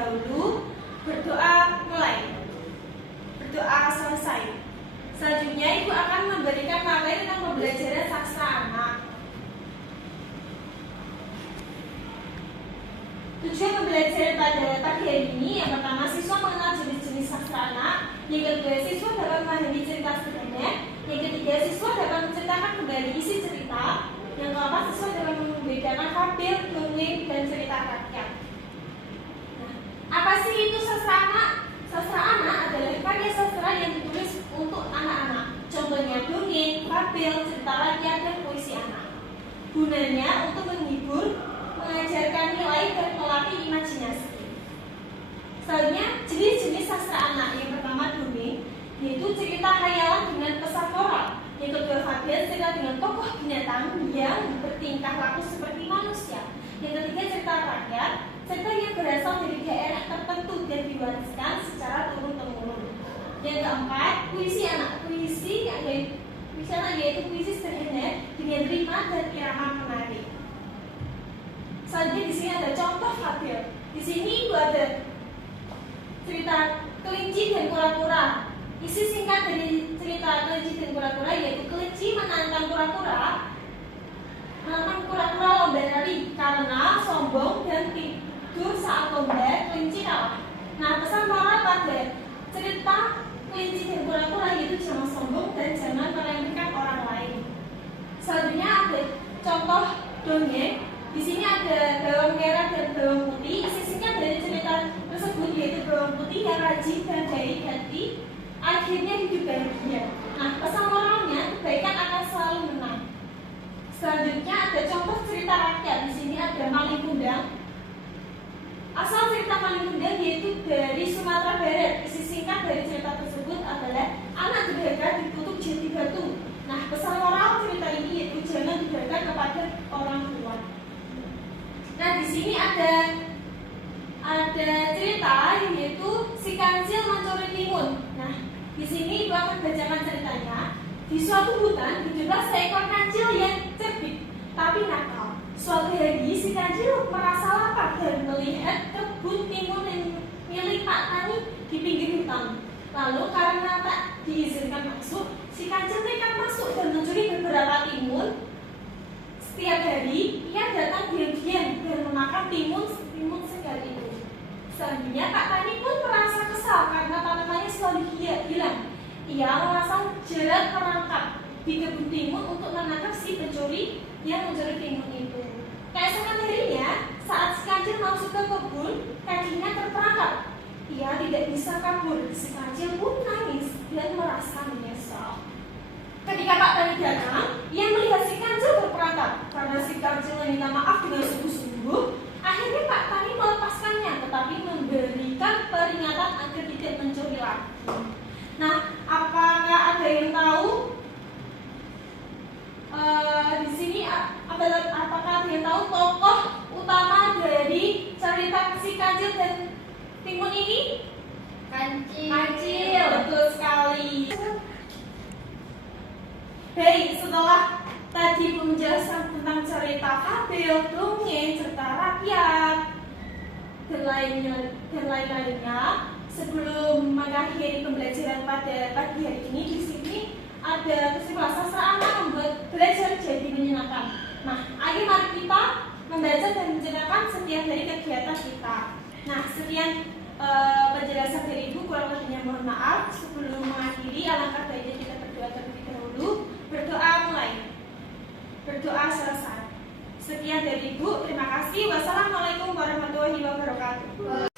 dahulu, berdoa mulai, berdoa selesai. Selanjutnya Ibu akan memberikan materi tentang pembelajaran sastra anak. Tujuan pembelajaran pada pagi hari ini, yang pertama siswa mengenal jenis-jenis sastra anak, yang kedua siswa dapat memahami cerita sederhana, yang ketiga siswa dapat menceritakan kembali isi cerita, yang keempat siswa dapat membedakan fabel, dongeng, dan cerita rakyat. Nah, apa sih itu sastra anak? Sastra anak adalah karya sastra yang ditulis untuk anak-anak. Contohnya dongeng, fabel, cerita rakyat, dan puisi anak. Gunanya untuk menghibur, mengajarkan nilai, dan melatih imajinasi. Selanjutnya, jenis-jenis sastra anak. Yang pertama dongeng, yaitu cerita khayalan dengan pesan moral. Yang kedua fabel, cerita dengan tokoh binatang yang bertingkah laku seperti manusia. Yang ketiga cerita rakyat, cerita yang berasal dari daerah tertentu dan diwariskan secara turun-temurun. Yang keempat, puisi anak. Puisi anak yaitu puisi sederhana dengan rima dan irama menarik. Selanjutnya di sini ada contoh fabel. Di sini Ibu ada cerita kelinci dan kura-kura. Isi singkat dari cerita kelinci dan kura-kura yaitu kelinci menantang kura-kura lomba lari karena sombong dan tidur saat lomba, kelinci kalah. Nah, pesan moral pada cerita kelinci dan kura-kura yaitu jangan sombong dan jangan meremehkan orang lain. Selanjutnya ada contoh dongeng. Di sini ada bawang merah dan bawang putih. Isi singkat dari cerita tersebut yaitu bawang putih yang rajin dan baik hati akhirnya hidup bahagia. Nah, pesan moralnya kebaikan akan selalu menang. Selanjutnya ada contoh cerita rakyat. Di sini ada Maling Kundang. Asal cerita Maling Kundang yaitu dari Sumatera Barat. Isi singkat dari cerita tersebut adalah anak durhaka dikutuk jadi batu. Nah, pesan moral cerita ini yaitu jangan durhaka kepada orang tua. Nah, di sini ada cerita yaitu si kancil mencuri timun. Nah, di sini Ibu akan bacakan ceritanya. Di suatu hutan hiduplah seekor kancil yang cerdik tapi nakal. Suatu hari si kancil merasa lapar dan melihat kebun timun yang milik Pak Tani di pinggir hutan. Lalu karena tak diizinkan masuk, si kancil nekat masuk dan mencuri beberapa timun. Setiap hari ia datang diam-diam dan memakan timun segar itu. Selanjutnya Pak Tani pun merasa kesal karena tanamannya selalu hilang. Ia memasang jerat perangkap di kebun timun untuk menangkap si pencuri yang mencuri timun itu. Keesokan harinya, saat si kancil masuk ke kebun, kakinya terperangkap. Ia tidak bisa kabur. Si kancil pun nangis dan merasa menyesal. Ketika Pak Tani datang, ia melihat si kancil terperangkap. Karena si kancil meminta maaf dengan sungguh-sungguh, akhirnya Pak Tani melepaskannya, tetapi memberikan peringatan agar tidak mencuri lagi. Nah, apakah ada yang tahu? Di sini apakah ada yang tahu tokoh utama dari cerita si kancil dan timun ini? Kancil, betul sekali. Baik, setelah tadi penjelasan tentang cerita fabel, dongeng, cerita rakyat, dan lain-lainnya, sebelum mengakhiri pembelajaran pada pagi hari ini, di sini ada kesimpulan sastra anak membuat belajar jadi menyenangkan. Nah, ayo mari kita membaca dan menceritakan setiap hari kegiatan kita. Nah, sekian penjelasan dari Ibu, kurang lebihnya mohon maaf. Sebelum mengakhiri, alangkah baiknya kita berdoa terlebih dahulu. Berdoa mulai, berdoa selesai. Sekian dari Ibu, terima kasih. Wassalamualaikum warahmatullahi wabarakatuh.